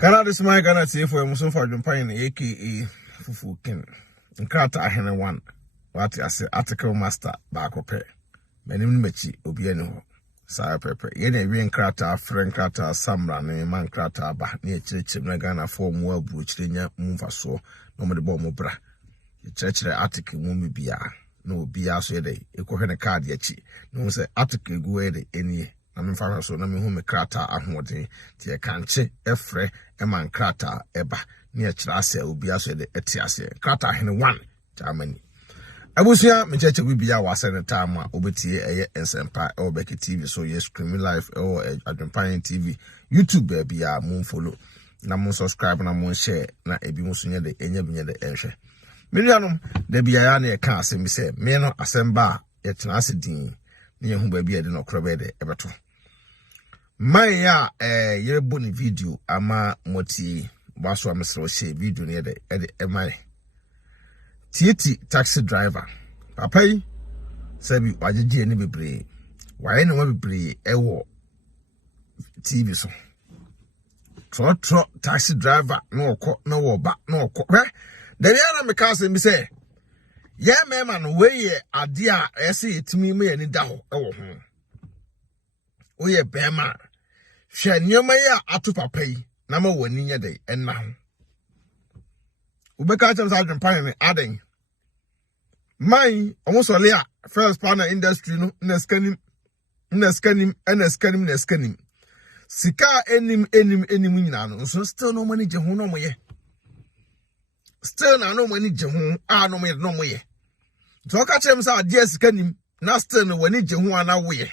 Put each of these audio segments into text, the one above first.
Ghana this my Ghana teful muso for AdwenepaheneTv aka fufu king. Nkrata ahene 1. What I say article master back up. Menim mechi obi ene ho. Sa pepe. Ye na wi nkrata afre nkrata samra ne man nkrata ba na echirechim na Ghana for mu aburu chirenya mumfaso no mo de bo mo bra. Echirechire article mu bia na obi aso ye de ekohwe ne card yachi. No say article gu ye de enie. I'm in so na me hu me krata ahode tie kanche efre e man krata eba ne e kira ase obi aso de etiase krata hene 1 Germany abusia me cheche bi bia wase ne time a obetie eye ensempa e BeckyTv so yes stream live or AdwenepaheneTv YouTube bia mo follow na mo subscribe na mo share na ebi mo sunye de enya binye de enhwe me nuanom de bia ya na e ka asem se me no asemba ye tena ase din ne hu ba bia de no krobe de ebeto Maya ye boni video ama moti baso amesro she video ne de emai titi taxi driver papa yi sabi wajeje ni bebre waye ne wa bebre ewo TV so tro taxi driver no okọ na wo ba na okọ de ya na meka se mi se ye mema no we ye ade a ese etimi me ani da ho ewo ho oye bema hwe nyoma ya atu papa yi na ma wani nya de enna ho ubeka cham sa AdwenepaheneTv aden mai omosole a first partner industry no na scanim sika enim nyina no so still no money je ho no moye still na no money je ho a no moye so ka cham sa ade sikanim na still no wani je ho ana woye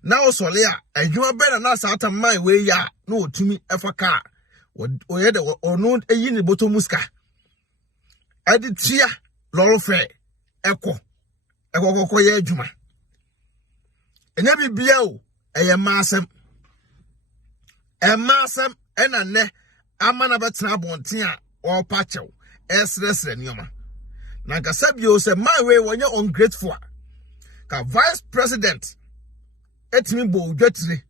now sole a adwuma be na sa ata man we ya na otumi efa car oye de onu eyi ni boto muska adi tia loro fe ekọ ye adwuma enya bibia o eye masem ena ne amana betena bonten a o pa chew esresre nioma na ka sabio se man we wonye ungrateful ka vice president etimi bo dwetire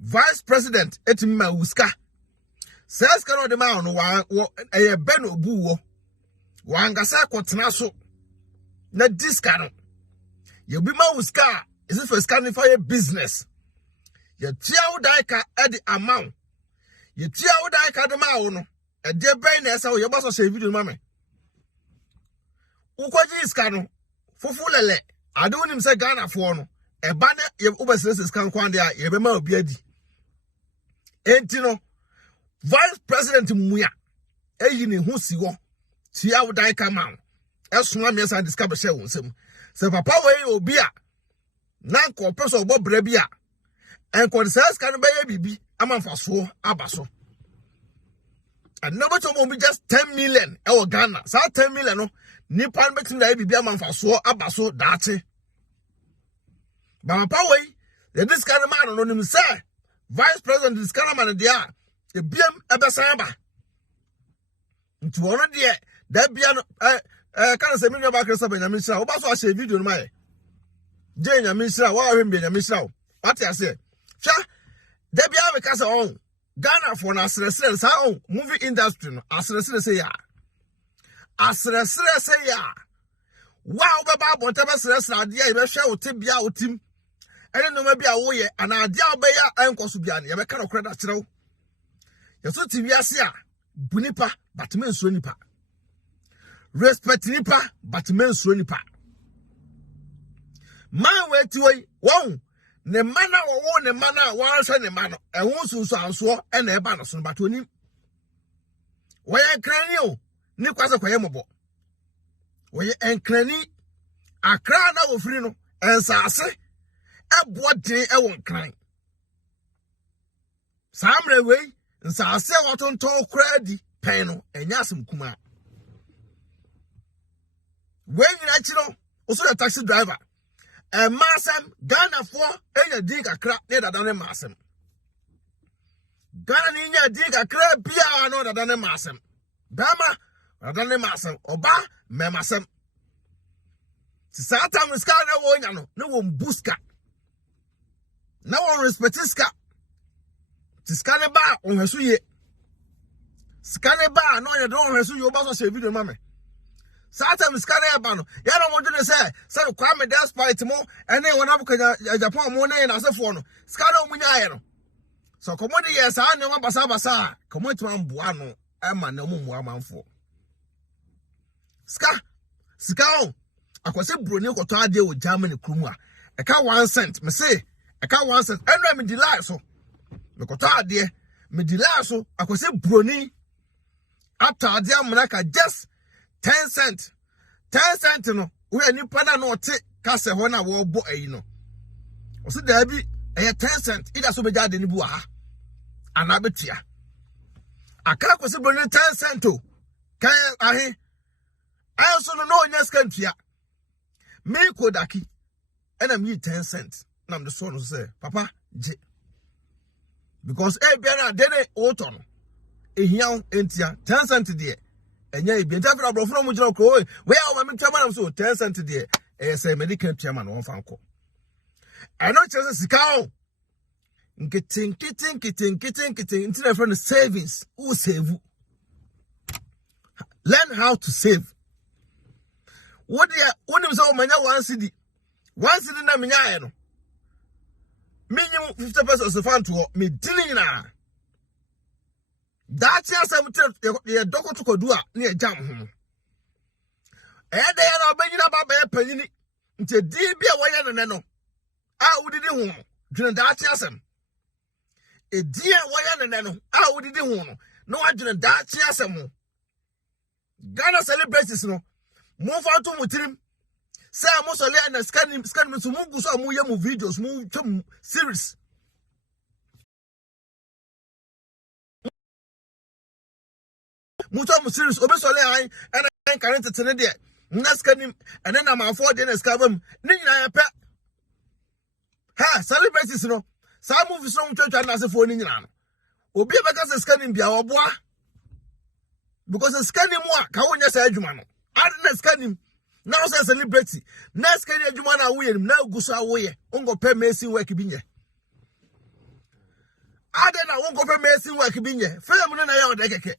vice president etimi ma uska says kano de ma no wa eye ben obuwo wa ngasa kwotena so na discount ye bi ma uska is it for scanning for your business ye tia udaika e the amount ye tia udaika de ma wo no e de ben na esa wo ye boso share video ma me ukoji iska no fufulele ade wonim se Ghana fo no eba na ye obesese scan kwande a ye be ma obi adi enti no vice president muya eyi ni hu si wo tia wodai kama esoma me sa discover share wonsem se papa we obi a na ko person obo bra bi a enko de scan be ye bibi amanfa so abaso and no better mo be just 10 million e wo Ghana sa 10 million no nipa no betim da ye bibi amanfa so abaso daate Bama power this kind of man no nim say vice president this kind of man dia e biem ebesan ba nti wono de da bia no kan se minyo ba kresa Benjamin Sira wo ba so a share video no mai je Benjamin Sira wa hwe Benjamin Sira what you say sha da bia be kasa on Ghana for na asresre sa on movie industry no asresre say ya wow baba bonta be asresre ade ya be hwe wo te bia wo tim ene no ma bia wo ye ana ade a obeya enkoso bia ne ye be ka no kreda kirew ye so ti wiase a bunipa batmen so nipa respect nipa batmen so nipa man we ti we won ne mana wo ne mana wa hwe ne ma no ehun sunso anso e na eba no so batonim wo ye krani o ni kwase kwaye mobo wo ye enkrani akra na wo firi no ensase ebode e won kran samre we nsase wotonto kra di pen no enya asem kuma we nyina chiro oso the taxi driver masem Ghana for enya di kakra ne dada ne masem Ghana ni nya di kakra bia no dada ne masem dama dada ne masem oba me masem sata miska na wo nya no ne wo mbuska na wo respect ska to scan a bar on her suye. Scan a bar, no, you don't have your boss say video, mammy. Saturn scan a bar. You don't want to say, so Kwame does fight more, and then when I'm Japan money and as a phone. Scan on me. So commodity, yes, I know Basa, come to Buano, and my no more man for. Ska, I could say Bruno got to deal with Germany Kruma. I can't 1 cent, me say, I can't 1 cent, and I'm in delight so. Me got to dear, me delight so, I could say Bruni. After a dear Manaka, just 10 cent. 10 cent, no, we are new pana no take, cast a honor war boy, you know. Was it there be a 10 cent? It has to be done in Bua. And I bet ya. I can't possibly 10 cent to. Can I also know in this country? Me Kodaki, and I'm you 10 cents. And I'm the son who say, Papa, J. Because a better than a autumn. A young entia 10 cents a day. And ye be definitely from Mujro Croy. Where I'm chairman so 10 cents a day. As a medical chairman one fanco. I know just a cow. Getting into the front of savings. Who save? Learn how to save. What is all my 1 city? 1 city na minyano. Minimum 50% of fan to me dinner. That's just a dog to go do near jam. And they are bringing up a penny into deep be away and no. I would do during that chasm. A dear way and no. I would do no. I didn't that chasm. Ghana celebrates no. Move on to Mutrim. Say Mosole and scanning to move some more videos, move to series. Mutum series, Obesole, and I can't attend it. Nascanim, and then I'm affording a scabum. Nina pet. Ha, celebrates no. Some movies from church and as a phone in Iran. Obi because the scanning be our boy. Because the scanning more, Kawan said, Jumano. I didn't scan him. Now says celebrity. Next can you man away now go so away. Ungo pay messing work binye. I don't know ungo pay messing work binye. Fem na ya odekeke.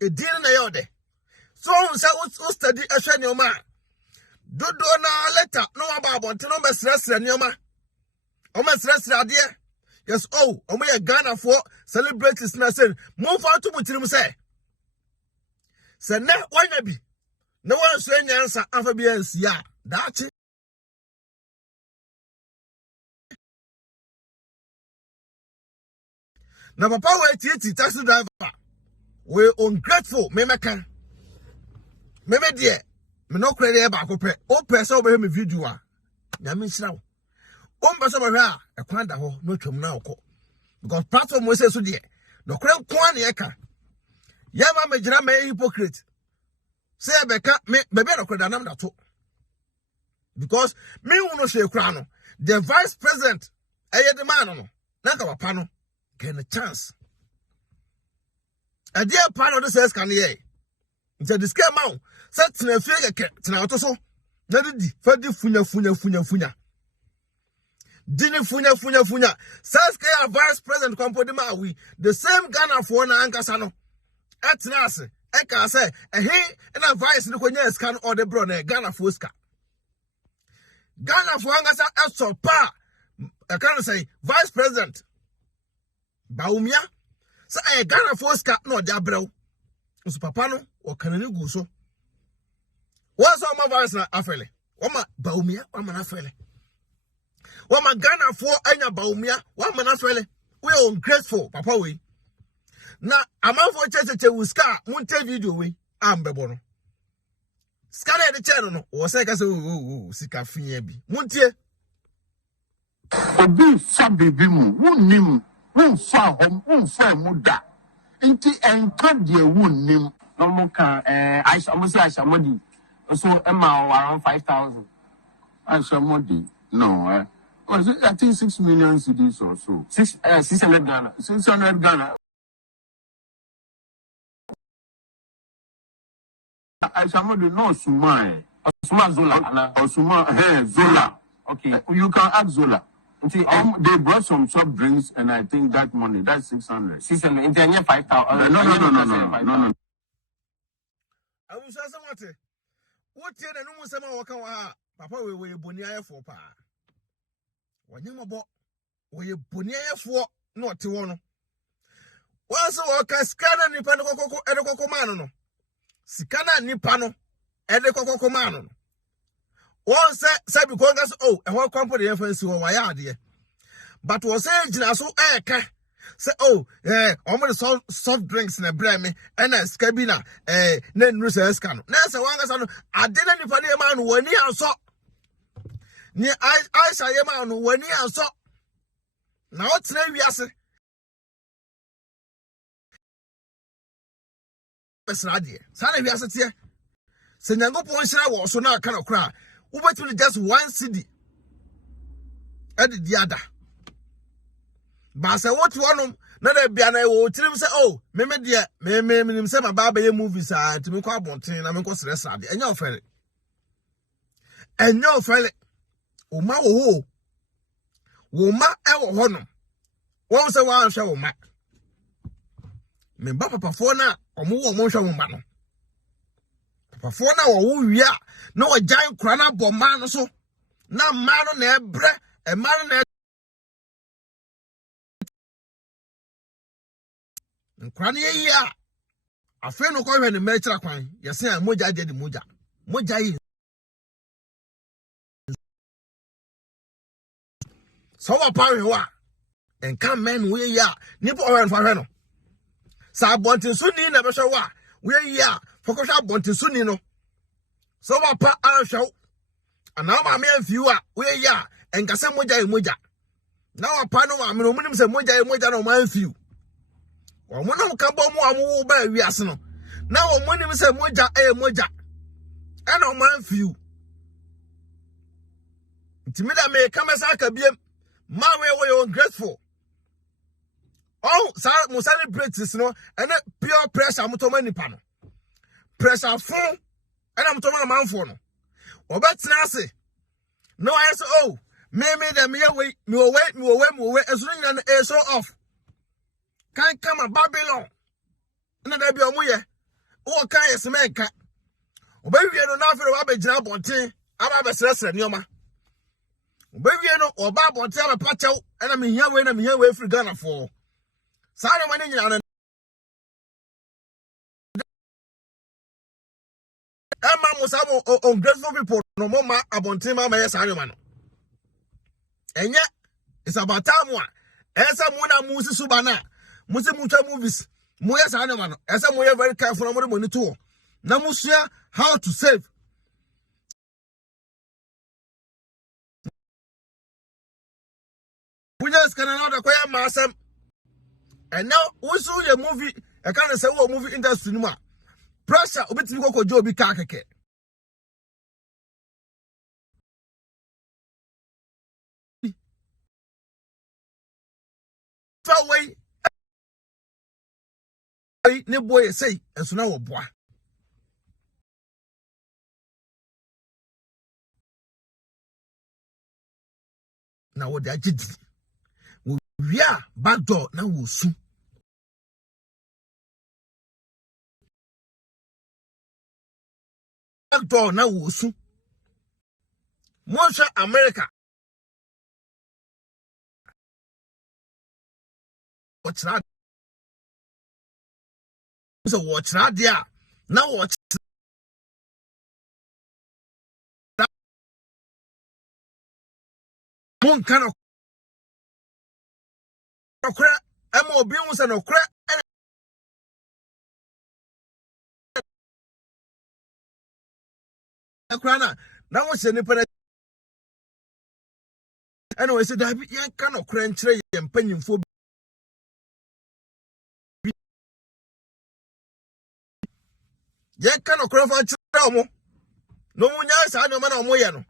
E din na ya ode. So say o study ehwe ne oma. Dodo na letter no about no be stress ne oma. O me stress ade. Yes oh, o me Ghana for celebrities na say move out to mutirim say. Say na wanya bi. No one saying answer amphibians, yeah, that's it. Now, Papa, wait, taxi driver. We're ungrateful, Memakan. Maybe dear, me no credit about person over him video. Yamis now. Person over here, a quanta ho, no chum now. Because platform was so dear. No crown quan yaka. Yama major may hypocrite. Say Becca, maybe no credit number two. Because me no share crown. The vice president, the man, like our panel, get a chance. A dear panel, this says, can ye? It's a discount mount. Set in a figure cat, Tanato. Nadi, Fadi Funya. Dini Funya. Says vice president company we the same Ghana for na Ankasano. At Nasa. I can say, and a vice no when scan or the brother Ghana Fuska. Ghana for Angasa also pa. I can say vice president Baumia. So a Ghana Fuska no dabro. So papano or cananu so. What's all my vice na afele? Wama Baumia, Waman afele. Wama Ghana for Anya Baumia, Waman afele. We are ungrateful, Papa we. Na amanfo checheche wuska munte video we ambebono skana de channel no wo say ka say sika finya bi muntie obi fa bibi mu wonnim wonfa hom wonfa muda nti enka de wonnim no mo ka Aisha Modi so emma around 5,000 Aisha Modi no I think 6 million cedis or so 600 Ghana Aisha Modi no Suma Zola Zola. Okay. You can ask Zola. They brought some soft drinks, and I think that money, that's 600. 600. In 5,000. No. I was asking what year and almost some of our papa we bonia for pa. When you bought we bonia for not to one. Once a worker scanner nipano edoko mano. Scanner nipano edoko mano. One said because and what company reference to my idea. But was saying so say almost soft drinks in a breme and a scabina then research can. Nasa one I didn't even man when he saw near I saw a man when he saw. Now it's name yes. Personadia. Sana we are here. Senango Ponsha was so now kind of cry. Over to just one city at the other. But I want to one not a piano or tell him say, oh, maybe dear, maybe say my baby movies are to make up on tin and make us rest and your fellow. And your fellow, Uma wo, Woma ever honor. Once a while shall ma. Me papa fona or more shall man. Fona or we are no a giant crana bomb so. Now man on a bre a man Cranny ya. A friend of calling the metra quine. Yes, sir, Moja did the Moja. Moja. So a power and come men we ya. Nipple and Farano. Sabontin Sunni never show wa. We ya. Focus up Bontin Sunnino. So a pa show. And now my man fewer. We ya. And Casamoja. Now a panel, I'm no minimum Moja no man few. One of Cabo by Riasano. Now, when you say Moja, Moja, and on man few. Timida may come as I can be my way ungrateful. Oh, sir, must celebrate this, no, and pure pressure, I'm to many panel. Pressure full, and I'm to my man for no. Or that's Nancy. No, I say, oh, maybe the mere wait, me away, as soon as the air so off. Can't come a Babylon. And there be a muye. Oh, can't you smell cat? Oh, baby, you don't know for a rabbit job on tea. I'm a stress and yoma. Oh, baby, you know, or Bob on tell a patch out, and I'm here when I'm here with Ghana for. Sorry, my name is Emma was ungrateful people, no more about Tima, my Simon. And yet, it's about time one. As someone moves Subana. Mucha movies, Moya Sanaman, as I'm very careful about money too. Namusia, how to save. We just can another acquire master. And now we saw your movie, I can't say what movie industry no more. Pressure, a bit to go Joby Kakake. So way. Ne boy say and so now boy now what they did we are back door now will soon back door now will soon Mosha America what's that so watch that there now watch one kind of crack MOB was an crack and crana now what's an independent anyway said I be young kind of crane tray and penny for Yan kind of crop for no one else, I know man or moyano.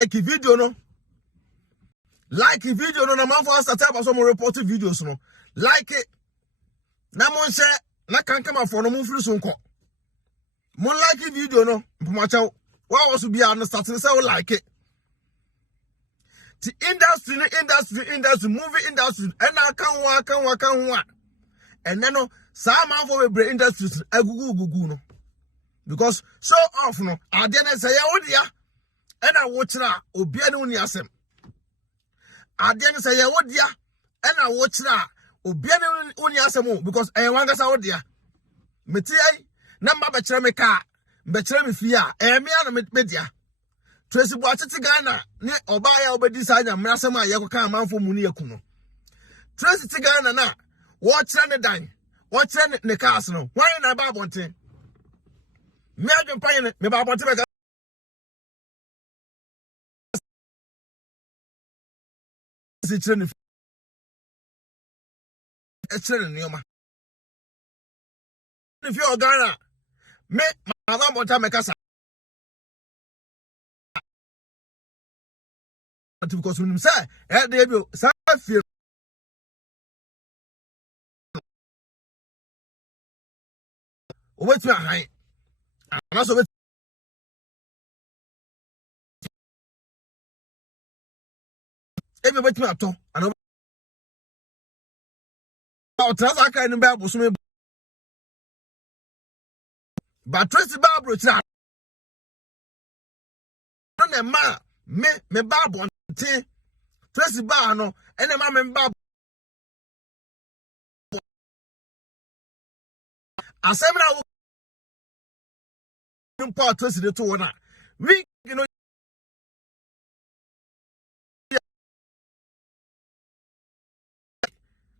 Like a video, no. Like a video, no. Na man for us to tell us some reported videos, no. Like it. Na mon share, na can come for no move through some. Mon like video no. Mpacho. What was to be on starting say like it. The industry, movie industry, and I can one. And then no, some man for the industry, gugu no. Because so often, no, I didn't say ya, and I watch na obiani uni asem. I didn't say ya, and I watch na obiani uni asem because I want to say odia. Metiai, number betray me car, betray me fear, me and media. Tracy Watcheti Ghana, ne Obaya obedi sanya mrasema yako kama manfo muni yakuno. Tracy Tigana na, watch ne dan, watch ne cars no. Why na babonte? Me adwen panye me babonte be si trene ne yoma. If you Ghana, me babonte me kasa. Because when you say, they will feel wait to a high. And also, every wait to a toe. And about Tazaka and Bible, but Tracy Barbara, me Bible. Tracy Bar no, and the man Bab. I said, now, part Tracy the 2 we, you know,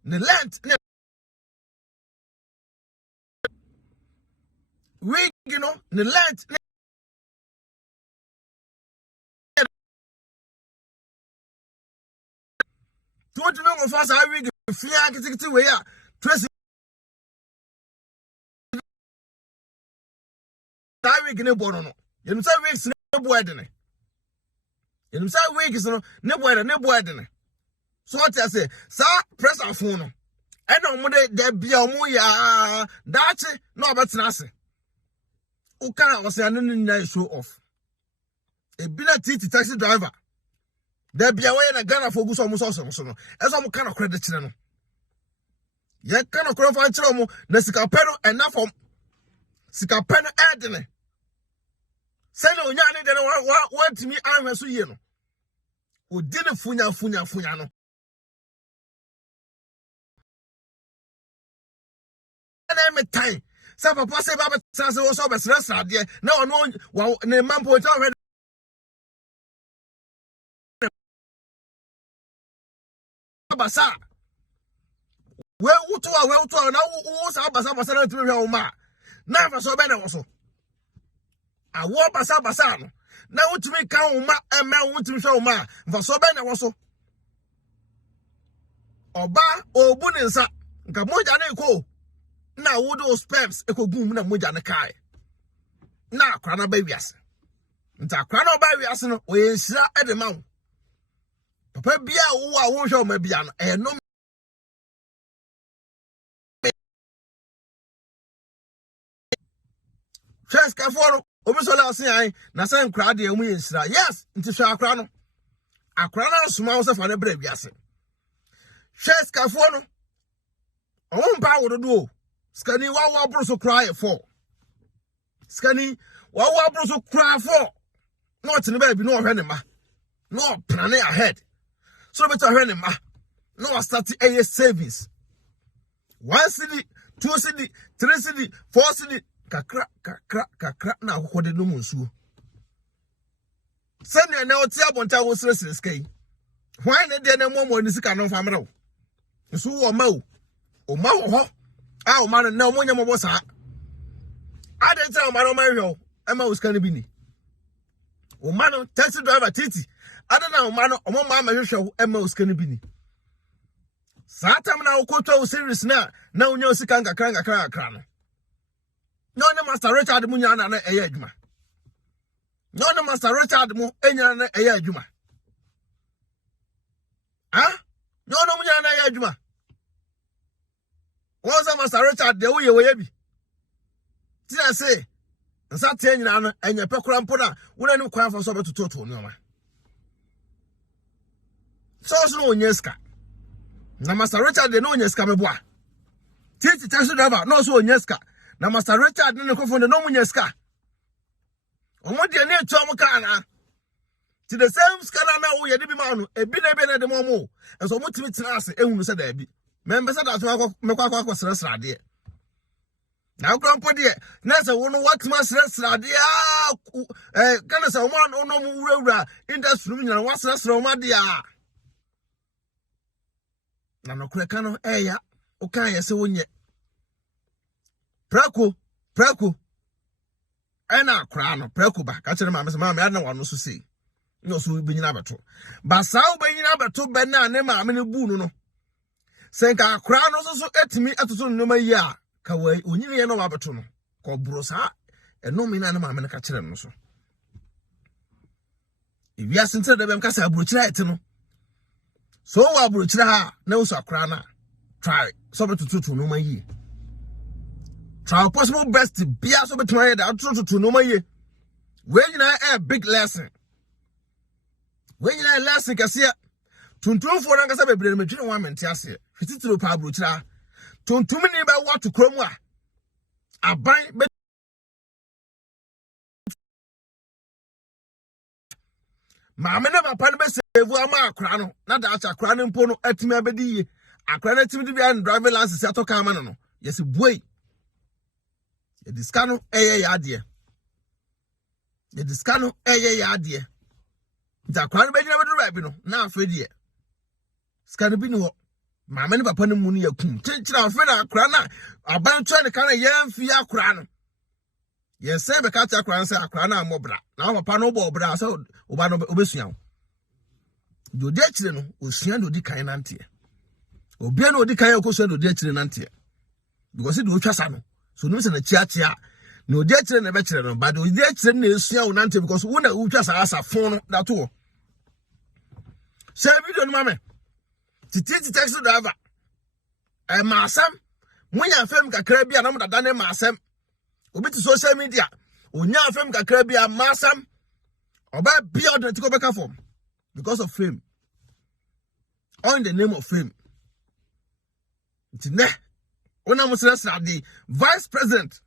the land, we, you know, the land. Don't you know of us? I read the fear way. Tracy, I read no bono. You say weeks no boydene. You say weeks no boydene. So what I say, sir, press our phone. I know more there be a moya. That's it, no, but nothing. Ukana was a no show off. A binna taxi driver. There be a way in a Ghana for goose almost awesome. So, as I'm kind of credit channel. Ya kind of credit channel, Nesicapeno and not from Sicapeno Adene. Send on Yanni, then want me, I'm a Suyeno. Who didn't funyano. And I'm a time. Some of us about Sansa was always rest there. No, well, the man point already. Basa. Well, now who's our Basa to me, ma. Never so better also. I want Basa. Now to me, count ma, and man want to show ma. For so better also. Oba, or Bunensa, Gamoja ko. Now, would those peps echo boom and Mujana Kai. Now, Crana babies. Nta Crana babies, we is at the mount. Papa Bia, who I won't show my piano, and no. Chess can follow. Obisola say, Nasan crowd the wins. Yes, into Shakrano. A crana smiles of an brave yassin. Chess can follow. I won't power to do. Scanny, what Brusso cry for? Scanny, what Brusso cry for? Not in the baby, no enema. No plan ahead. So better enema. No start a savings. 1 city, 2 city, 3 city, 4 city. Kakra na who the Lumunsu. Send your now Tiabonta was restless kay. Why not no more in the Sicano family? So or mo. O mo. Oh man, no money was I didn't tell my Mario. Emma was going to be. O man, taxi driver Titi. I don't know, man, or mamma show Emma was going to be. Satam now quote serious now. No, no, Sikanga Kranga. No, Master Richard Munyana Ayajuma. No, Master Richard Mu Enyana Ayajuma. Ah? No, Munyana Ayajuma. What's Master Richard the way you be? Did I say? nsa tie nyina no enye pekora mpo na wona ni kwan fa so betutoto ni oma so no onyeska na Master Richard de no onyeska meboa titi taxi driver no so onyeska na Master Richard ne kofo de no onyeska omo de na etu omo na ti the same scanner na wo ye de bi ma no ebi na de mo enso mo timi tena ase ehunu se da bi membe se da so mekwa sra de na grandpa de na se wo no watma sra de kana se wo no mo wura industry nyina wa sra wo ma de na no kure kano eya o kan ye se wonye prako ena akra no prako ba ka kire ma me se ma me adna wano so sei no so be nyina beto ba sa wo be nyina beto be na ne ma me ne bu no se ka akra no so etimi atoto no ma yi a ka wa onyine ye no wa beto no ko bro sa eno me na ne ma me ne ka kire no so ewia sentre de be mka sa abrochira ete no so wa abrochira ha na uso akra na try so betutu no ma yi try possible best bia so betu ma yi da tutu no ma yi we nyina a big lesson when you last week, I see Tuntum for Angasa Baby, Major Woman Tiasia, Fitito Pabrucha, Tuntumini about what to Cromwa. I buy Mamma never Panabas, Wama Crano, not that a crown pono at me abedi, a credit to be and driver license at Ocamano. Yes, boy. A discano, dear. The discano, dear. Da kwan be nyina bedo rabi no na afedi scan bi no ma me ne papa no mu ne yakum tinchira afedi akra na aban twa ne kan yemfi akra no ye se be ka ta akra se akra na amobra na papa no bo obra se oba no obesua do de akire no osua do di kan nante obi na odi kan yakosua do de akire nante because do otwa sa no so no se na chia no odi akire na be kire no ba do odi akire na esua wo nante because wo na utwa sa asa fon no that wo share video no mame titi taxi driver masam munya fam kakra bia na mudada ne masam obi ti social media onya fam kakra bia masam oba bia odre ti ko beka form because of fame on the name of fame tine ona musra the vice president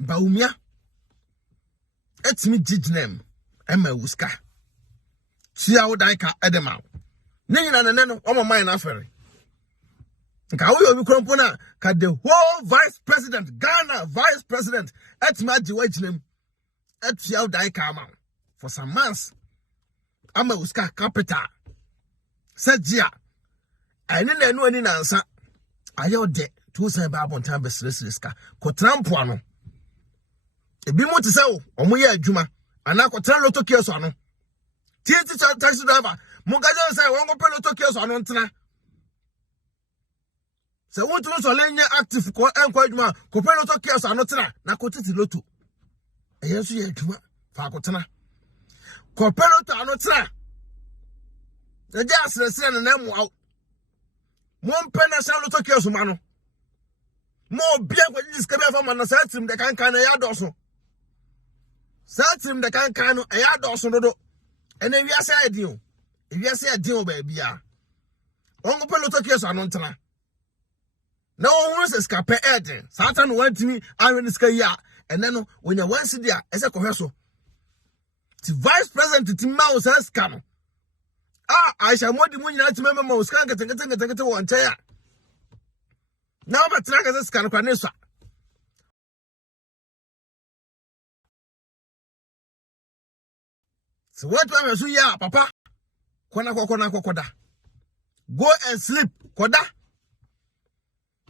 Baumia etimi name en0ugh tia wo dai ka edema ne nyina ne no o mama na afere nka wo obi krompo na ka the whole vice president Ghana vice president etimi ajiwaginem etia wo dai ka ma for some months en0ugh capital sajia ene na enu ani nansa ayo de to say ba bontan be sresreska ko trampo ano ebi mo ti se wo omo ye adwuma ana ko tra loto kies ano titi taxi driver mo gaje say won go pe loto kies ano ntena se won tu so lenya active ko enko adwuma ko pe loto kies ano tena na ko titi loto eyesu ye adwuma fa ko tena ko pe loto ano tena e ja sresre na mo mo pe na sa loto kies ma no mo bia ko diskabe fa man na sa tim de kan na ya doso satim de kan no e ya doso dodo ene wiase adin o wiase adin o ba bia ongo peloto kies ano ntena na onwo se skape eden satan wantimi anwe ni ska ya ene no wonya wansi dia ese kohweso ti vice president ti ma o sa ska no aisha modi mu nyina ti mema o ska ngete won taya na ba tra ka ska no kwa ne so so what am so ya papa kona kokoda go and sleep koda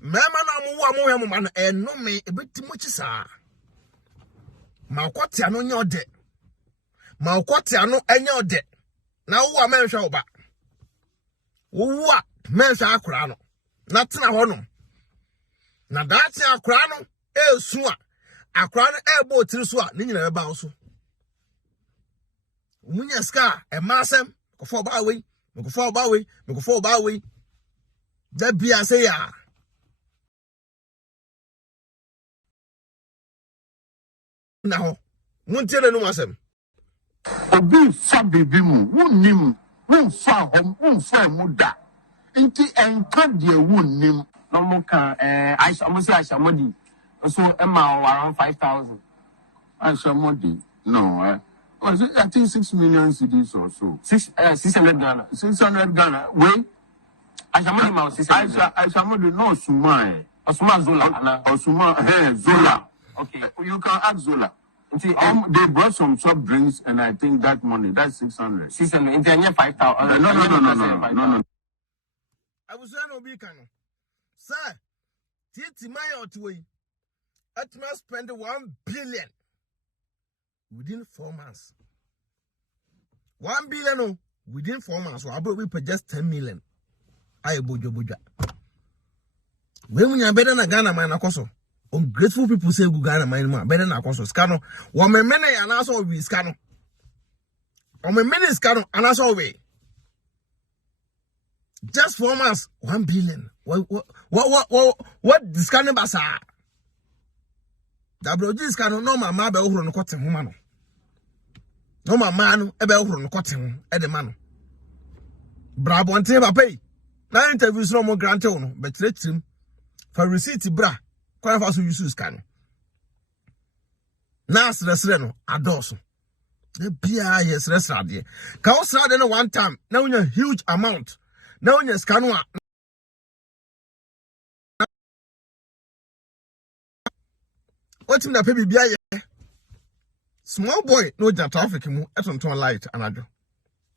mema na mo wa mo hwe mo ma no eno me ebeti mo chisa ma kwoti ano nye ode ma kwoti ano enye ode na wo wa menhwe oba wo wa menhwe akura no na tena ho no na daati akura no esu a akura no ebo otiri so a ne nyina be ba so munya ska e masem ko fo ba we da bia say ya Now, Muntere no masem. Obi fa baby mu, wunim, wunfa hom, wunfa muda. Inti enka de wunim. No mo kan Aisha Modi. So Emma around 5,000. Aisha Modi. No, was it, I think 6 million cedis or so. 600 Ghana. 600 Ghana. Wait. Aisha Modi ma 600. Aisha Modi no Suma. Osuma Zola. Osuma Zola. Okay. You can ask Zola. They brought some soft drinks, and I think that money, that's 600. 600. In 5,000. No. I was saying, Obi Kano. Sir, Titi Maya Otway, at must spend 1 billion within 4 months. 1 billion within 4 months. So I brought we pay just 10 million. I bojo. When we are better than Ghana, man, akoso. Ungrateful people say Ghana, man, better than akoso. Scano. One many and also we scano. On my many scano and also we. Just 4 months, 1 billion. What this kind of basa? Dabro this kind of no mama be ohro no kote ho ma no. No mama no e be ohro no kote ho e de ma no. Brabo nte ba pay. Na interviews no mo grant ho no, but retrim for receipt bra. Kwa fa so use scan. Na sresre no adoso. The bia yes resra de. Ka o sra de no one time, na unya huge amount. Now when you scan one, what's in the baby beer? Small boy, no traffic mu at on light another.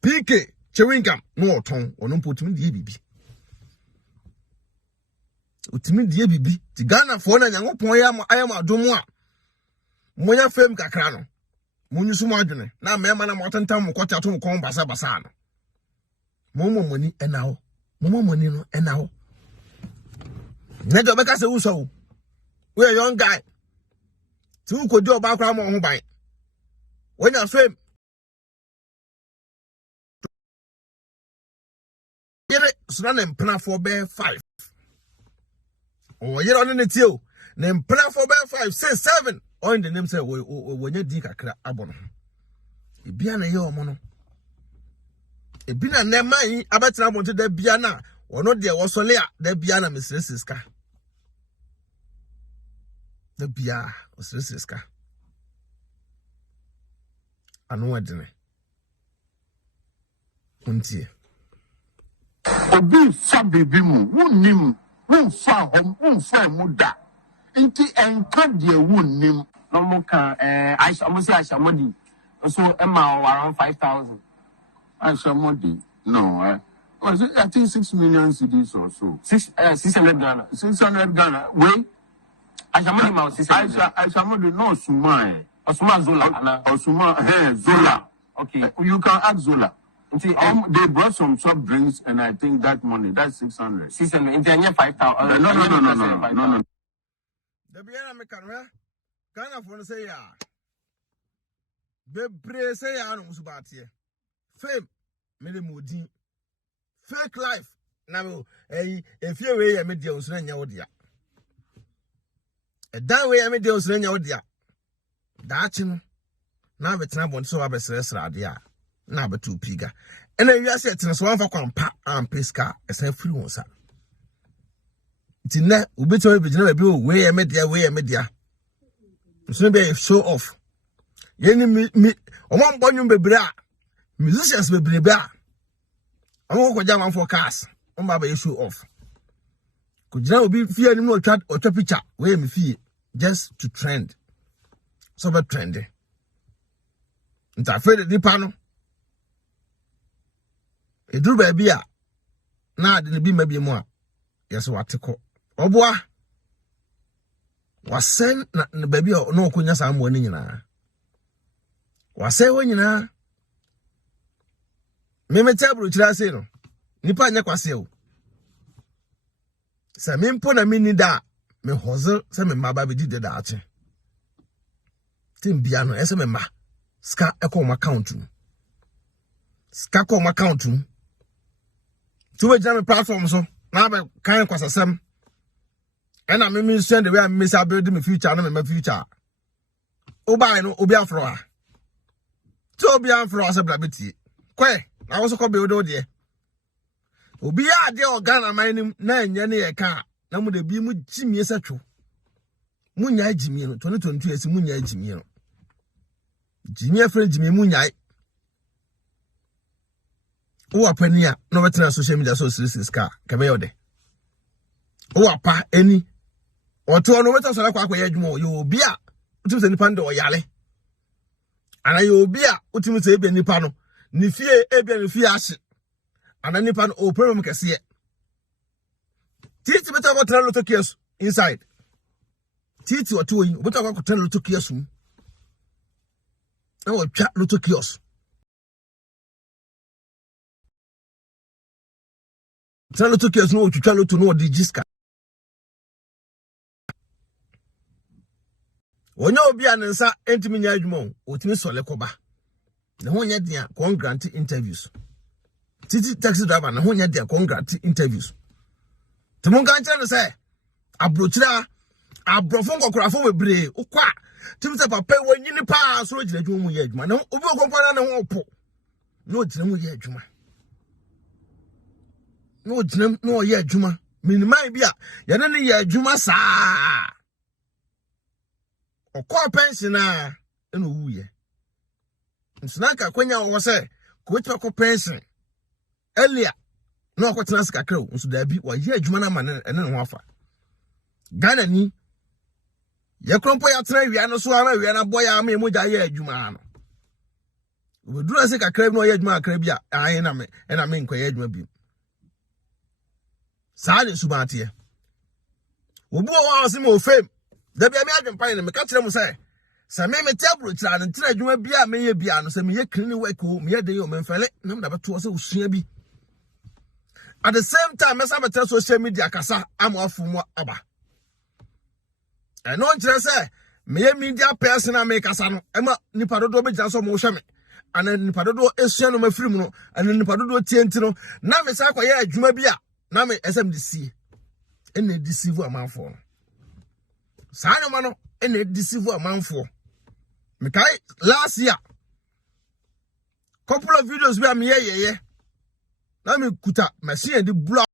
PK, chewing gum, no tongue, or no put me the baby. Utimi the baby, the Ghana phone and young poem, I am a domoa. Moya fame cacrano. Munusumajune, now Mamma Morton Town, Cotatum, Combasa Basano. Momo money and now. Momo money no and now. Never because so. We're a young guy. 2 could do about crime on by. When you're fame. Get it, son and plan for bear 5. Or you're on the tail. Then plan for bear 5, say 7. Or in the name say, when you dig a crap abon. It be an a year mono. E bina ne mai abetra monte da bia na ono de wosole a da bia na mesresiska da bia osresiska anu adene untie Obi fa baby mu wunim wunfa hom wunfa muda inti enka de wunim no mo kan Aisha Modi so Emma around 5,000. Aisha Modi. No, was it, I think 6 million cedis or so. 600 Ghana. 600 Ghana. Wait. Aisha Modi ma 600. Aisha Modi no Suma. Osuma Zola. Osuma Zola. Okay. You can ask Zola. They brought some soft drinks, and I think that money, that's 600. 600. In 5,000. No. The Biana Mekana, Ghana for say ya. Bebre say ya no musubati. Fame, made mudi. Fake life. Now, if you way a media was in your dear. A that way a media was in your dear. That's him. Now the time so I says radia. Now but 2 piga. And then you said to one for compa and pesca as a free one, sir. It's in that ubito be way a media. So be a show off. Yenny me, one bonum be bra. Musicians will be bra. I won't go down for cars. On my show off. Could you be fear no chat or picture where me fee just to trend. So but trendy. It's afraid the panel. A drew baby. Now didn't be maybe more. Yes, what to call. Oh boy. Was sent the baby or no kunya some winning in her. Was say when you know. Me table chira se no nipa nya kwase o se me mpo na mini da me hozel se me maba be di da ache tim bia no ese me ma ska ekọ ma account ska ko ma account tu we jam platform so na be kan kwasasem e na me send the way me say build me future na me future Oba no obi afro ha. Ti obi afro ase bra beti. Kwe, na wo so ko be odo de. Obi a de organ man nim na enye ne ye ka na mu de bi mu jimie setwo. Mu nya jimie no 2022 esi mu nya jimie no. Jimie friend jimie mu nya. Wo apania no betra social media so series ka ka be yode. Wo apa eni. Oto no betra so kwa akwa ye adwuma yo obi a utim se nipa ndo oyale. Ana yo obi a utim se ebe nipa no ni fie ebe ni fie ahye. Ana nipa no o problem kese ye. Titi betra go tran loto kies inside. Titi oto yi betra go tran loto kies mu. Na wo twa loto kies. Tran loto kies no twa loto no di jiska. Onye obi anensa entimi nya adwuma otimi sole koba na honya dia kon grant interviews titi taxi driver na honya dia kon grant interviews timo kan kire no say abrochira abrofo kokorafo bebre ukwa timi se papa wanyini pa so gina adwuma mu ye adwuma na obi okompana na ho opo no gina mu ye adwuma no gina no ye adwuma minimai bia ye ne ye adwuma saa okọ pension a enOugh ye nsnaka kwanya wo se ko twa ko pension elia no akotena sika kra nso da bi wa ye adwuma na ma ne ho afa Ghana ni ye krompo ya tena wi ano so ara wi na boya ma emoja ye adwuma no obedura sika kra bi no ye adwuma kra bi a ayen na me nkwa ye adwuma bi sa ne subante ye obu o wa se mo fame da bia me adwempan ne me ka kire mu sai sa me table tira ne tira adwuma bia me ye bia no sa me ye clean work o me ye de yo me mfele nam da beto so usua bi at the same time me sa beto social media kasa amafu mu aba eno nkire say me ye media person na me kasa no ema nipa dodo be gya so mo hwe me ana nipa dodo esua no mafiri mu no ana nipa dodo tienti no na me sa kwa ye adwuma bia na me SMDC ene deceive amanfo no Sanya mano ene deceive amanfo. Mekai last year couple of videos be am ye. Na me kuta machine di block.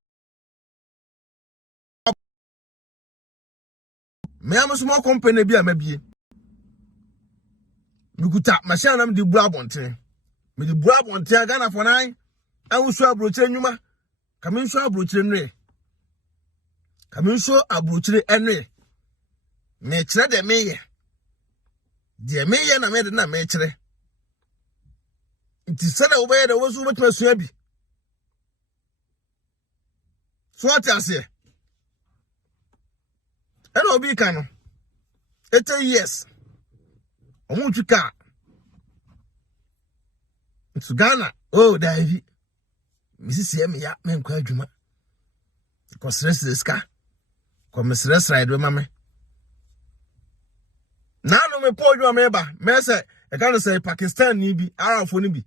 Me am small company bi amabie. Me kuta machine na me di block bonten. Me di block bonten Ghana for nine. An so abrochire nyuma. Kamin so abrochire nre. Kamin so abrochire enre. Me kire de meye na me de na me kire nti se na obeye de wosu betuma sua bi so atase eno obi ka no 80 years omu twika nti Ghana oh David misisi me ya me nkwa adwuma ko stress ska ko me stress ride we mame Nano me po dwa me ba me se e kan say Pakistan ni bi Arabfo ni bi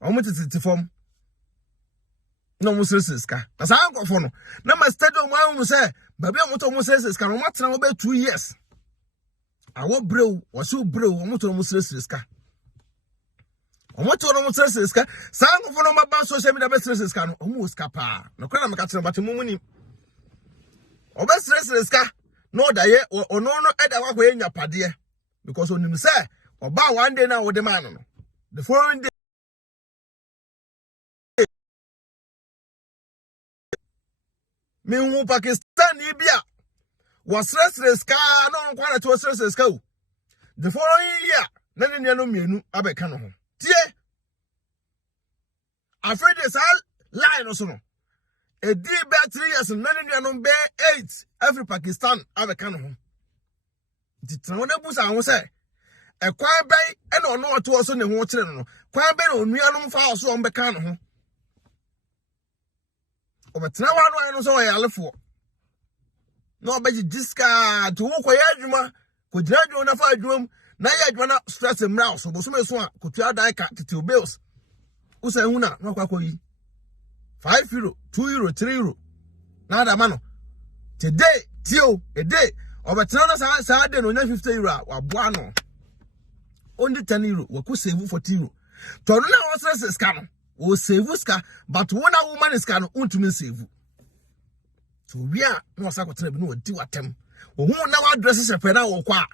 omo tititi fom no mo seseska na sa ankofo no na ma stadium anu say ba bia mo to mo seseska no matena wo be 2 years awo brew wo so brew omo to mo seseska omo to no mo seseska sa ankofo no ma ba social media be seseska no omo ska pa no kwa na me ka tena batemu muni obe seseska no da ye ono no eda kwa ye nyapade because on him say oba one day now with the man no the following day me hu Pakistan ibia was stress ka no nkwa to stress ka the following year na ne no mienu abeka no ho tie afraid this line no so no e di be 3 years na ne no be 8 every Pakistan abeka no ho di trawona busa ho say e kwan bai e no no oto so ne ho kire no kwan bai no nuanom fa so on beka no ho obetra wa no so ya alefo no obeji diska to wo koya adwuma ko gira adwuma na fa adwuma na ya adwuma na stress mra so bo so me so a ko tua dai ka tete bills usa hu na no kwa yi 5 euro 2 euro 3 euro na da ma no today tio a day obetra na sa de no nya 50 euro wa boa no only 10 euro. We could save 40 euro. To na was a scan. O save ska, but one a woman is can want to save. So we are no sakotene no di watem. Who now addresses a pena or qua.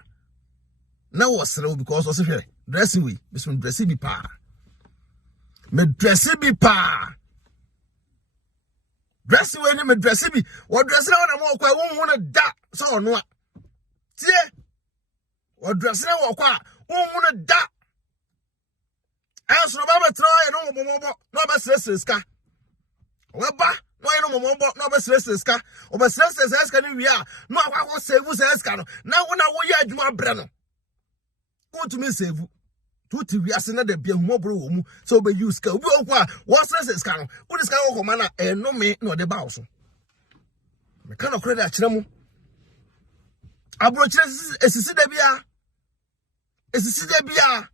Now was slow because also here. Dressing we, Miss Dressy be pa. Me dressy be pa. Dressing when me dressy be. What dressing on a more qua won't want to da. So no. Tie. What dressing on qua won't want to da. As Robert Troy no best ska. Weba. No no best ska. O best ska ni we are. No akwa save ska no. Na wona wo ye adwuma bre no. Wo to me save. To we asena de bia humobro wo mu. So be use ska. Obi okwa wo ska no. Wo ska wo koma na eno me no de ba so. Me kan okre da kire mu. Abro kire esisi da bia. Esisi da bia.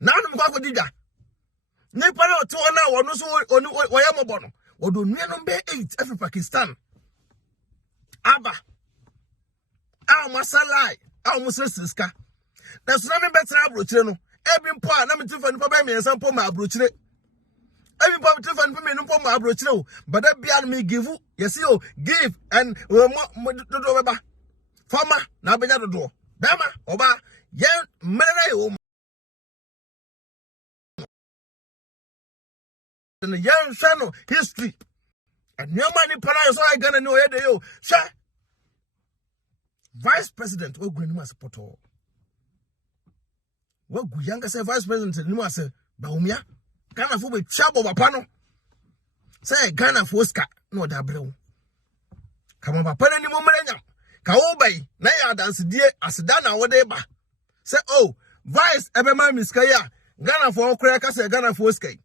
Now I'm going to do that. Nepal to one so Wayamabono or do number 8 every Pakistan. Abba. Our Masalai, our Musliska. That's nothing better. Abrochino. Every part, I'm different for me and some poor Abrochino. Every part different for me and poor Abrochino. But that beyond me give you, yes, you give and Farmer, now be at the door. Bama, Oba, Yan, Mary. In the young channel history. And no money so I gonna know it. Yo, sir. Vice President, what going to support all? What Guyanga say Vice President and you say Baumia? Ghana for with chabo wapano. Say Ghana for ska, no dabro. Come on, papa any moment. Kaobay, Naya dance dear as Dana whatever. Say, oh, Vice Ebema Miskaya, Ghana for crackers, Ghana for skate.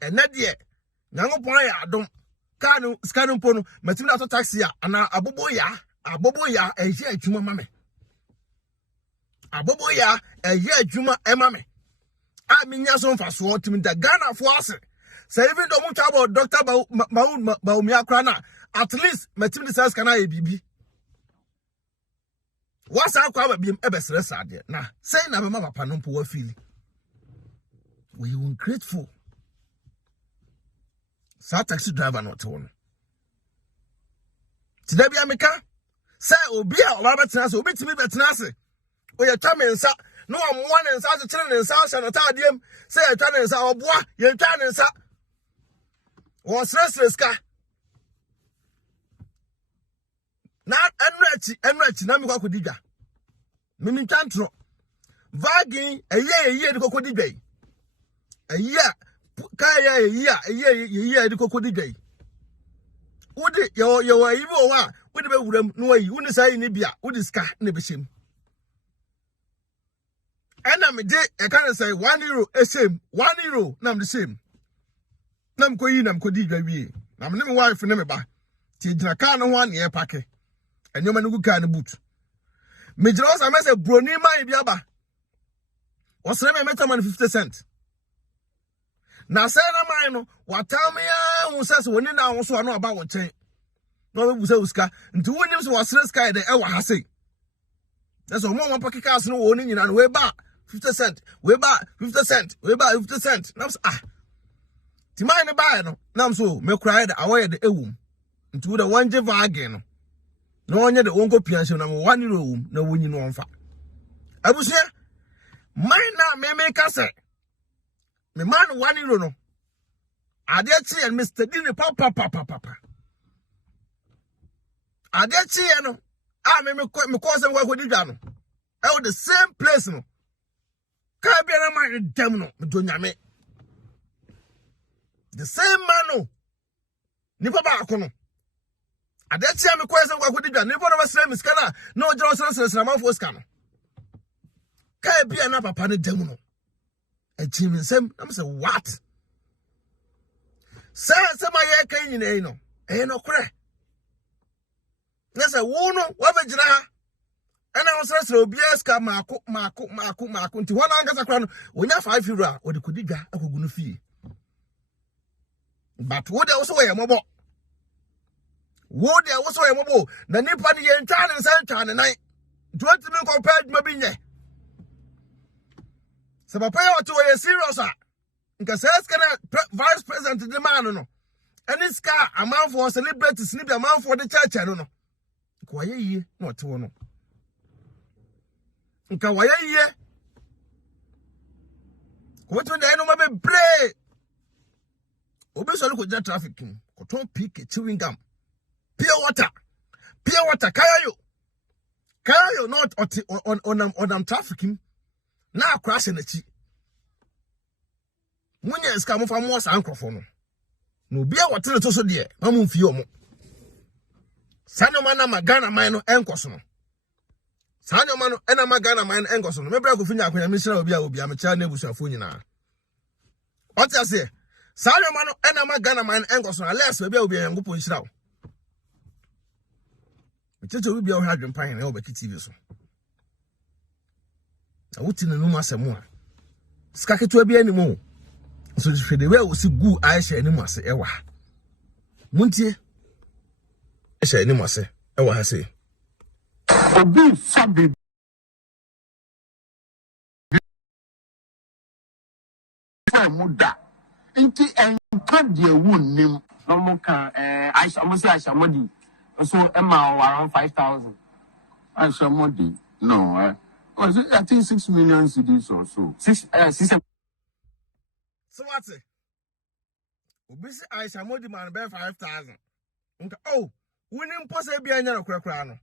And that year, Nango Poya, don't Cano, Scanumpono, Matina taxia, and a boboya, a year Juma Mame. A boboya, a year Juma Emame. I mean, Yason for sword to me the Ghana for us. Say, even don't about Dr. Baumia Krana, at least Matina says, can I be? What's our crowd being a best rest idea? Now, say, never mama panumpo feeling. We were grateful. Sa taxi driver not one. Today be America. Say Obia or Robert Nas, Obi to me betanase. O your time and sa no I'm one and sa the children and south and atadium. Say a turn and sa bois, your turn and sa. Was restless car. Not enrich, Namiko Diga. Mimi Tantro. Vagin a year to Coco Day. A year. Kaya the Cocody day. Would it your evil one? Would the no way you wouldn't say Nibia, would this car never seem? And I'm a day, I can't say 1 euro, a same, 1 euro, nam the same. Nam Koyinam Codiga be. I'm never wife for never by. Tina can 1 year packet. And your man who can boot. Major, I must have Bronima Biaba. Or 7 metal 50 cents. Now, say, no, what tell me, who says when you now also know about what change. No, we say, Uska, and 2 years was sky the hour has say. That's a more pocket cast no warning and way back 50 cents, way back 50 cents, way back 50 cents. Now, Timine buy no, so, me cried away the room into the 1 Java again. No one yet the uncle piano, 1 room, no winning on fire. I was here. Mine now may make us say. Me man 1 euro no. Adechi and Mr. Dini papa. Adechi no. Me cause them work with you no. I the same place no. Can't be a man dem no. Me do nyame. The same man no. Ni papa akono. Adechi me cause them work with you. Ni papa say me scanner. No Johnson na man for scanner. Can't be a papa ni dem no. A chimney, I'm say, what? Say, my air can you know, no crack. Yes, a woman, what a jra. And I was so Biaska, Marco, to 1 hour crown, when you're 5 euro, or the Kudiga, I could go fee. But what else way a mobile? What there was a mobile, the Nippon and Tan and Santan and I. 20 minutes compared, maybe. Se papa ya oto we serious a. Nka se skana vice president de man no. Any ska amanfo celebrities ni bi amanfo de church no. Nka waye yie na oto no. Nka waye yie. Ko to dey no ma be play. Obi so ko ja trafficking. Ko ton pick chewing gum. Pure water kayo not on trafficking. Na crash na chi. Munya iska mo fa mo sa ankrofo no. No bia wote to so de ma mo mfie omo. Sanyo mana magana man no enkoso no. Sanyo mano ena magana man enkoso no. Mebra go finya akonya mi sira obi a me cha na ebusuafo nyina. What you say? Sanyo mano ena magana man enkoso no. Ales obi a yangopo nsira wo. Mecheche obi bia wo AdwenepaheneTv na BeckyTv so. Awuti na numa asemu a. Sika keto bia ni mo. So the way we see good Aisha ni mo ase ewa. Muntie. Aisha ni mo ase ewa ha se. Obi sabi muda. Inti enka de wonnim. No mo kan Aisha mo say Aisha modi. So Emma around 5,000. Aisha modi. No, I think 6 million cedis or so. 6 So what's it? Obi say Aisha modi man be 5,000. Nka oh, winning pose e bia nya no krakra no.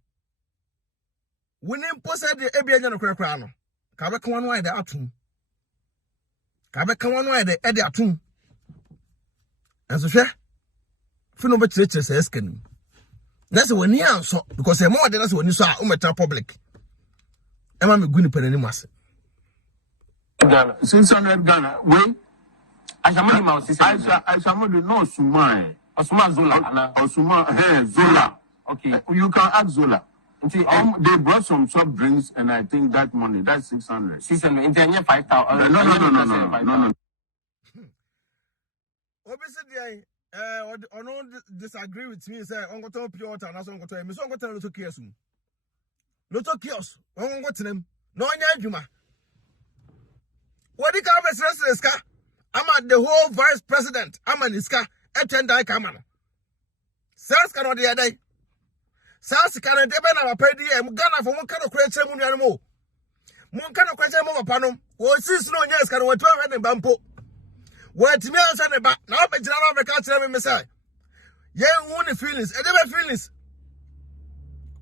Winning pose de e bia nya no krakra no. Ka be kan wanu ai de atum. Ka be kan wanu ai de atum. Enso hwe. Fino be chire say scan. That's when he answer because e more than that's when you saw umeta public. Emma me guni penani mase. Ghana 600 Ghana. Wait. Aisha modi no Suma. Osuma Zola. Osuma Zola. Okay. You can ask Zola. They brought some soft drinks and I think that money, that's 600. 600. In 5,000. No. Obviously, I don't disagree with me. Say, I'm going to pure water and I'm going to me. So I'm going to little kiosk. Little kiosk. I'm going to them. No, Juma. What the car is car? I'm at the whole vice president. I'm an iska. Attend I come on. Sales cannot the other day. Sales cannot depend on a pay. I'm gonna for one kind of create some animal. One kind of create more panum. Well, since no years can we 12 and bampo. What me answer the back now, but general of the country, Messiah. Yeah, only feelings, and never feelings.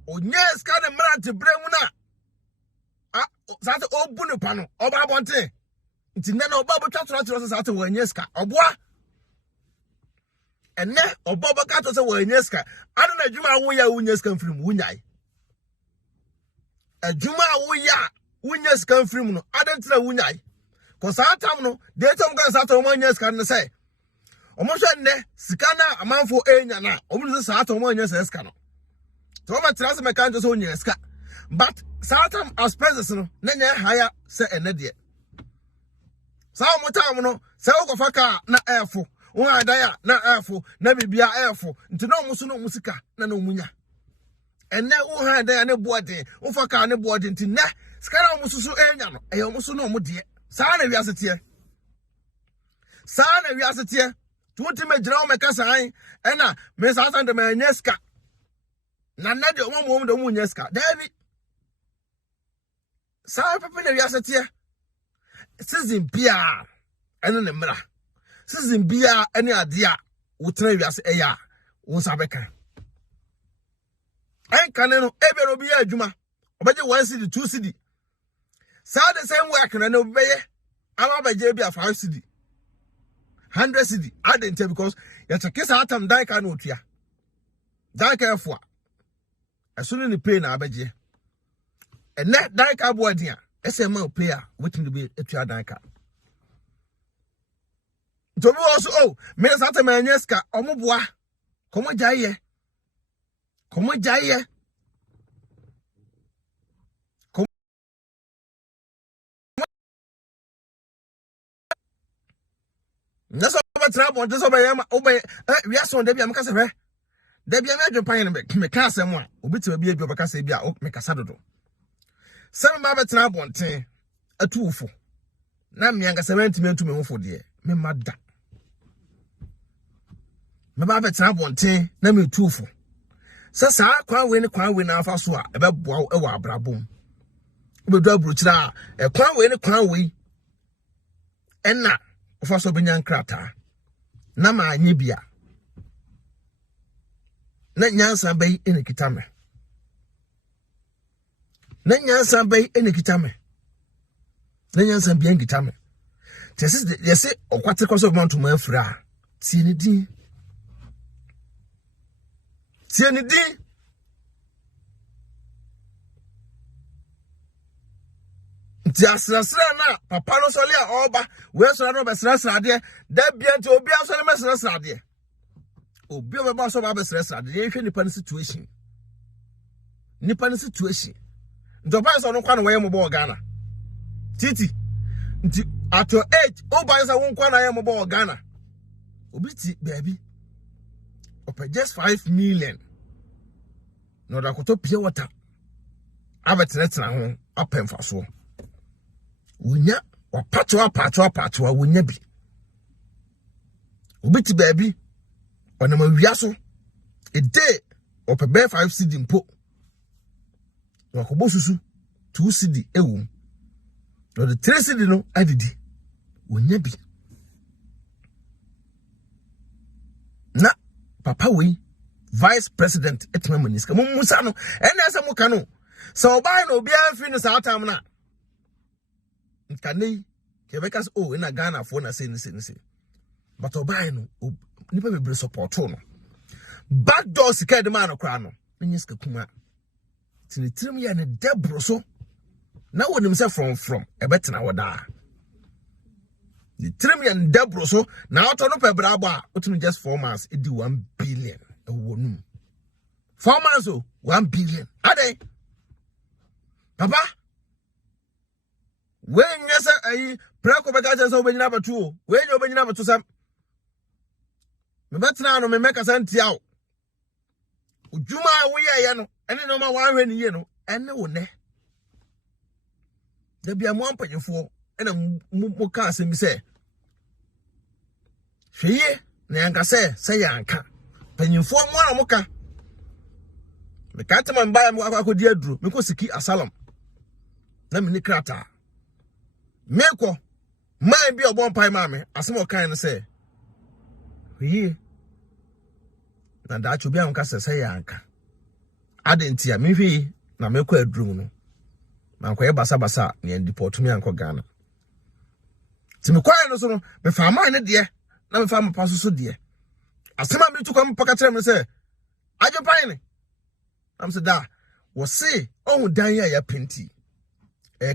Oh, yes, can a man to Bremuna. Ah, that's all Bunupano, or Babonte. It's in no Baba Catos out of Weneska, or what? And then, or Baba Catos of Weneska. I don't know, Juma Waya Unyas come from Wunyai. A Juma Waya Unyas come from, I don't know Wunyai. Because I no, they don't go out of 1 year can say. Almost ne, Sikana, a man for Anyana, almost out of 1 year's escano. So much as my country's own years. But Satam as president, Nene higher, say an idiot. Some time no, Sako Faka, na airful, one idea, na airful, never be airful, into no Musuno Musica, no munya. And now who had there no body, Ufaka no body into na, Scala Musu Anyano, I almost know Mudia. Sana wiasetie. Sana wiasetie. Tuti me jira o me kasa han. Ena me sa san de me nyeska. Na na de o mo do mu nyeska. David. Sana pepe na wiasetie. Season bia ene ne mra. Season bia ene ade a wo tena wiase eya wo sabeka. En kaneno ebe no bia adwuma. Obeje 1 cedi 2 cedi. So the same work and no be I'm about JB 5 cedi 100 cedi. I didn't tell because you check this out and die can notia. Die careful. As soon as you pay na abeje. And that die ka board here. SML player waiting to be a tia die ka. To me also oh me sata me nyeska omoboa. Komo jaye. Komo jaye. That's what trouble. That's what obey. We are so Debbie. I'm Casa. Debbie, I'm AdwenepaheneTv me can say more. Obi to be a because be a make a saddle. Some Babet Nabonte a 2 for na me anga 70 mentu me mfo de me mada me ba betra bonten na me tufo sa kwan we na afa so a ebeboa e wa abrabom obedu aburuchira kwan we enna ofa so benya nkrata na ma anye bia na nyansa bai ene kitame na nyansa bai ene kitame na nyansa bia kitame yesi okwate koso mount mafra tie ni din Tiasra na papa no sole a oba we so na be sra de da bia nti obi aso na me sra de obi o be ba so ba be sra de ye hwe nipa situation ndo ba so no kwa na we mo bo Ghana titi nti at your age o ba so won kwa na ye mo bo Ghana obi ti baby opa just 5 million no da ko to pure water abetenetra ho apemfa so wunya wapatwa wunya bi obiti baby ona mawia so ede opebe 5 cd mpo wakobo susu 2 cd ewu no the 3 cd no adidi wunya bi na papa we vice president etma maniska musa no enese muka no so obai no obi anfi no sa atam na kanei kebekas na Ghana for na say but obai no nipa bebre support no back door sika de man kra no nyiska kuma tinitrim ya ne debro so na wonim se from ebetena woda the trim ya ne debro so na auto no pebra agba otunu just 4 months e di 1 billion e wonum 4 months 1 billion ade papa when yes ayi preko beka je so benyina batu we nyo benyina batu sam me betena no me meka santiawo ujuma wo ye no ene no ma wa hwe ni ye no ene wo ne da bia mo ampanyefo ene mo ka asem bi se hweye na yanka se yanka panyefo mo na mo ka me ka tema mba mo akodi aduro me ko siki asalam na me ni krata meko mai bi obon pai mame asem o kan ne se hweye na da chu bia nka se yanka adentia me hweye na meko aduro no na nkoye basa ne deport me anko Ghana timi kwae no so no me fa man ne de na me fa mpa so de asema me tu kwa mpaka kire me se adwepan ne am se da wo se ohun dan ya penti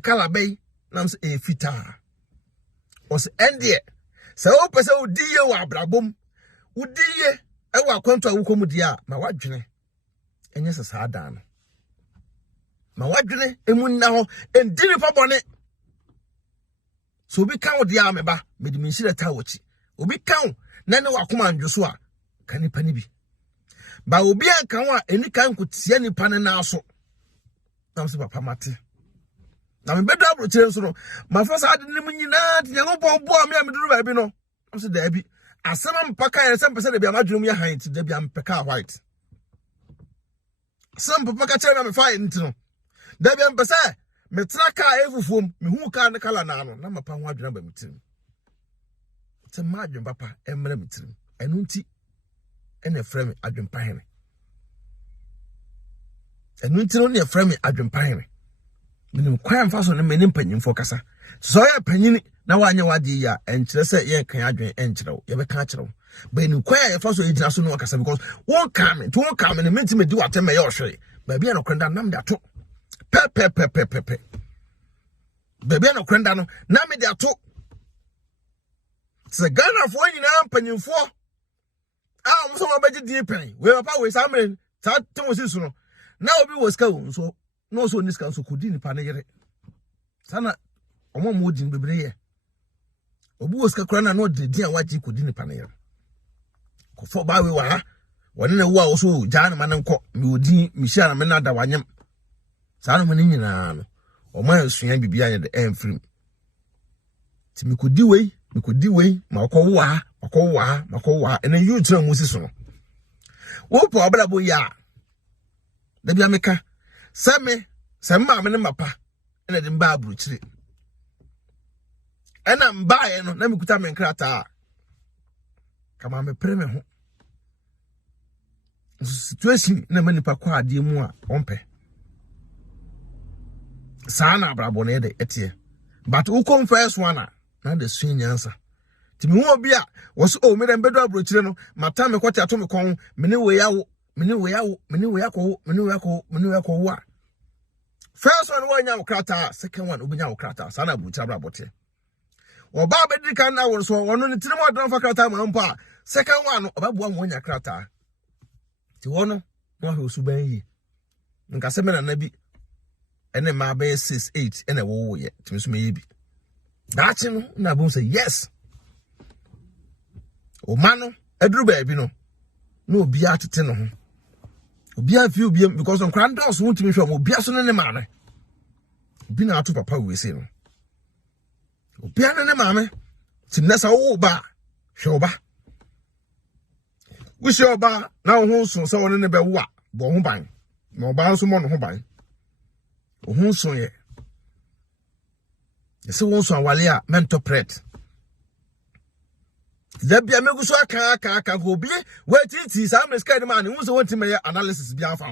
kala bay nam se fita wo se ende se wo pese wo diye wa abrabom wo diye e wa kwanto awuko mu dia ma wadwene enye se sa da no ma wadwene emu nna ho endiri fa bone so obi kan odi ameba medi minshire ta wochi obi kan na ne wakoma ndwoso a kanipa ni bi ba obi ankan wa eni kan kutia nipa ne na so tam se papa mate na me bedo abroche so no ma fa sa ade ne munyina de nyango bo a me ameduru ba bi no tam se da bi asema mpaka ya se mpese de bi amadwum ya han ti de bi ampeka white asema papa ka chere na me fa enti no da bi ampese me traka efufuom me hu ka ne kala na no na mapa ho adwena ba mitirim te madwum papa emre mitirim enu nti ene frame adwempahene enu nti no ne frame adwempahene minim kwan fa so ne menim panyimfo kasa so ya panyini na wanya wade ya enkyere se ye kan adwen enkyere ye be kan kyere ba ni kwan ya fa so yidina so no kasa because won kam ne menti medi watem ye ohwe ba bia no kwenda nam da to pe bebe no kwenda no na me da to se Ghana fo nyina panyimfo mo so mabeji din pen we papa we samre ta temo sisu no na obi wo ska wo so no so ni ska so kodi ni pa ne yere sana omo mo din bebre ye obi wo ska kra na no de din a waji kodi ni pa ne yere ko fo ba we wa woni ne wo a so jana ma ne nko mi odin mi hia na me na da wanyam sana mo ni nyina no omo asua bibia ye de enfrim ti me could do way makowa and then you tell Musiso. Wo probable ya. The Biamica, Sammy, some mamma and mapa, and a dimbabu tree. And I'm buying, let me put them in crata. Come on, me premium. Situation na mani pakwa die mu a ompe sana abrabone de etie but who come first one na the swing answer timi wo bia was o me dem bedo abrochire no mata me kwati ato me kon me ne we yawo wa first one wo nya wo krata second one obinya wo krata sana abrochire abrabote oba bedi kan na wo so wono ne tiri mo don fa krata ma mpa second one oba bua mo nya krata ti wono no ho suban yi nka se me na bi ene ma be 68 ene wo ye timi so me yi bi dachi no na bo say yes o mano eduru ba bi no na obi atete no ho obi afi obi because on krandos won timi hwe obi aso ne ma ne obi na ato papa we say no obi ane ne ma me timnesa wo ba hwe oba wish oba na ho so se won ne be wo a bo ho ban na oba nso mo no ho ban o ho so ye se won so awale a mental pret da bia meguso aka go bi wait sa me scared man won so won ti me analysis bia fa